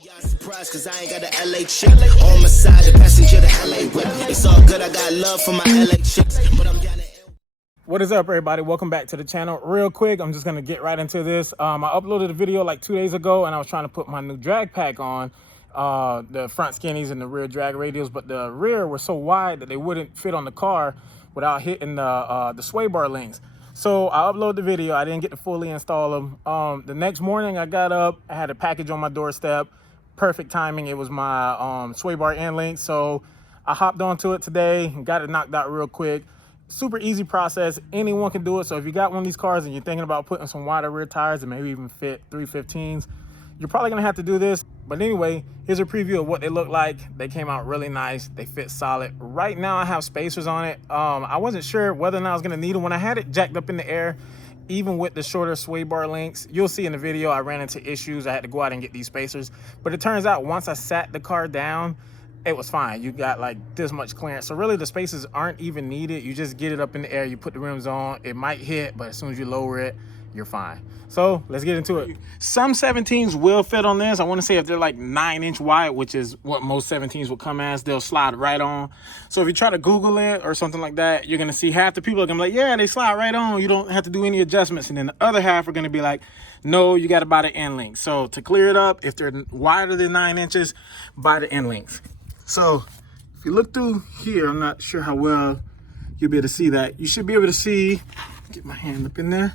Y'all surprised cause I ain't got an LA chick on my side, the passenger, the LA whip. It's all good, I got love for my LA chicks, but I'm down to... What is up, everybody? Welcome back to the channel. Real quick, I'm just gonna get right into this. I uploaded a video like 2 days ago, and I was trying to put my new drag pack on, the front skinnies and the rear drag radials, but the rear was so wide that they wouldn't fit on the car without hitting the sway bar links. So I uploaded the video. I didn't get to fully install them. The next morning I got up, I had a package on my doorstep. Perfect timing. It was my sway bar end link. So I hopped onto it today and got it knocked out real quick. Super easy process. Anyone can do it. So if you got one of these cars and you're thinking about putting some wider rear tires and maybe even fit 315s, you're probably gonna have to do this. But anyway, here's a preview of what they look like. They came out really nice. They fit solid. Right now I have spacers on it. I wasn't sure whether or not I was gonna need them when I had it jacked up in the air. Even with the shorter sway bar links, you'll see in the video I ran into issues. I had to go out and get these spacers, but it turns out once I sat the car down, it was fine. You got like this much clearance. So really the spacers aren't even needed. You just get it up in the air, you put the rims on, it might hit, but as soon as you lower it, you're fine. So let's get into it. Some 17s will fit on this. I want to say if they're like 9-inch wide, which is what most 17s will come as, they'll slide right on. So if you try to Google it or something like that, you're going to see half the people are going to be like, yeah, they slide right on. You don't have to do any adjustments. And then the other half are going to be like, no, you got to buy the end links. So to clear it up, if they're wider than 9 inches, buy the end links. So if you look through here, I'm not sure how well you'll be able to see that. You should be able to see, get my hand up in there.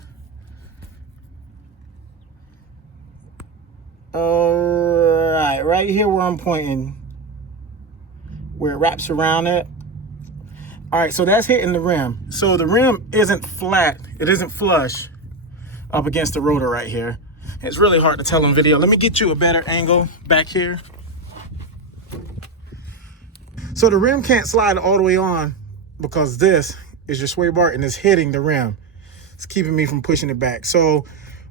All right here where I'm pointing, where it wraps around it. All right, so that's hitting the rim. So the rim isn't flat, it isn't flush up against the rotor right here. It's really hard to tell on video. Let me get you a better angle back here. So the rim can't slide all the way on because this is your sway bar and it's hitting the rim. It's keeping me from pushing it back. So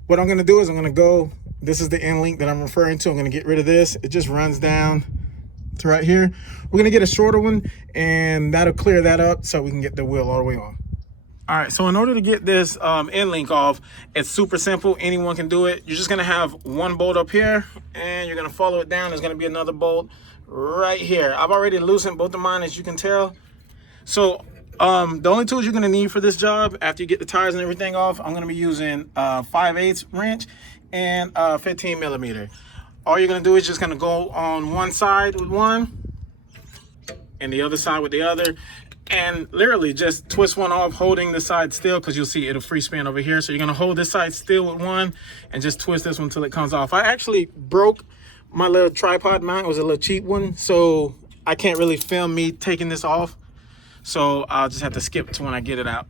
what I'm gonna do is I'm gonna go, this is the end link that I'm referring to. I'm gonna get rid of this. It just runs down to right here. We're gonna get a shorter one and that'll clear that up so we can get the wheel all the way on. All right, so in order to get this end link off, it's super simple. Anyone can do it. You're just gonna have one bolt up here and you're gonna follow it down. There's gonna be another bolt right here. I've already loosened both of mine, as you can tell. So the only tools you're gonna need for this job after you get the tires and everything off, I'm gonna be using 5/8 wrench and 15 millimeter. All you're gonna do is just gonna go on one side with one and the other side with the other, and literally just twist one off holding the side still, because you'll see it'll free spin over here. So you're gonna hold this side still with one and just twist this one until it comes off. I actually broke my little tripod mount. It was a little cheap one, so I can't really film me taking this off. So I'll just have to skip to when I get it out.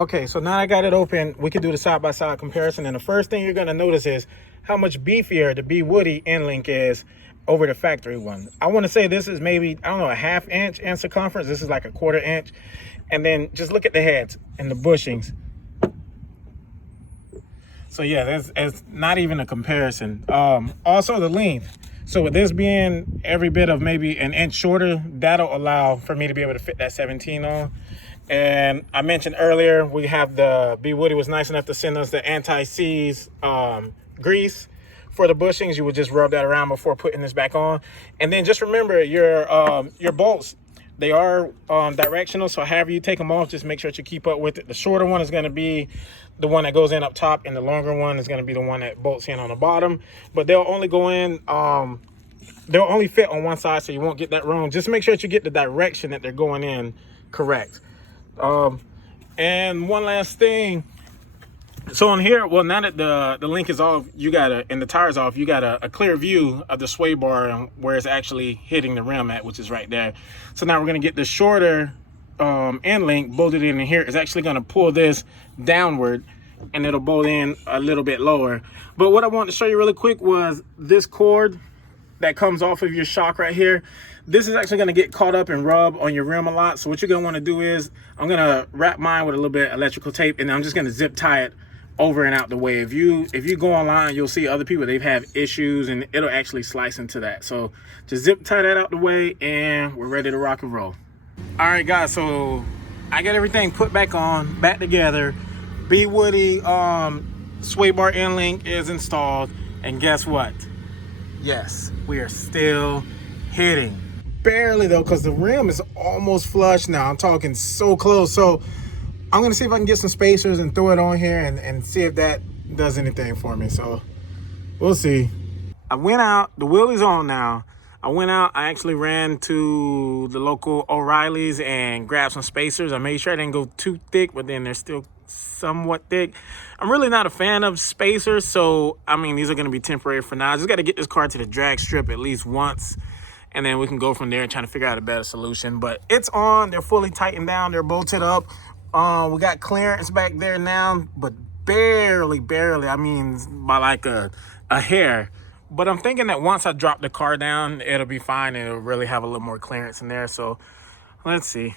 Okay, so now I got it open, we can do the side-by-side comparison. And the first thing you're gonna notice is how much beefier the Bwoody end link is over the factory one. I wanna say this is maybe, I don't know, a 1/2 inch in circumference. This is like a 1/4 inch. And then just look at the heads and the bushings. So yeah, it's not even a comparison. Also the length. So with this being every bit of maybe an inch shorter, that'll allow for me to be able to fit that 17 on. And I mentioned earlier, we have the Bwoody was nice enough to send us the anti-seize grease for the bushings. You would just rub that around before putting this back on. And then just remember your bolts, they are directional. So however you take them off, just make sure that you keep up with it. The shorter one is going to be the one that goes in up top, and the longer one is going to be the one that bolts in on the bottom. But they'll only go in, they'll only fit on one side, so you won't get that wrong. Just make sure that you get the direction that they're going in correct. And one last thing. So on here, well, now that the link is off, you got and the tire's off, you got a clear view of the sway bar and where it's actually hitting the rim at, which is right there. So now we're going to get the shorter end link bolted in here. It's actually going to pull this downward and it'll bolt in a little bit lower. But what I wanted to show you really quick was this cord that comes off of your shock right here. This is actually going to get caught up and rub on your rim a lot. So what you're going to want to do is I'm going to wrap mine with a little bit of electrical tape, and I'm just going to zip tie it over and out the way. If you go online, you'll see other people, they've had issues and it'll actually slice into that. So just zip tie that out the way and we're ready to rock and roll. All right guys, so I got everything put back on, back together. Bwoody sway bar end link is installed, and guess what? Yes, we are still hitting. Barely though, because the rim is almost flush now. I'm talking so close. So I'm gonna see if I can get some spacers and throw it on here and see if that does anything for me. So we'll see. I went out, the wheelie's on now. I went out, I actually ran to the local O'Reilly's and grabbed some spacers. I made sure I didn't go too thick, but then they're still somewhat thick. I'm really not a fan of spacers, so I mean, these are gonna be temporary for now. I just gotta get this car to the drag strip at least once, and then we can go from there and trying to figure out a better solution. But it's on, they're fully tightened down, they're bolted up. We got clearance back there now, but barely, I mean, by like a hair. But I'm thinking that once I drop the car down, it'll be fine and it'll really have a little more clearance in there. So let's see.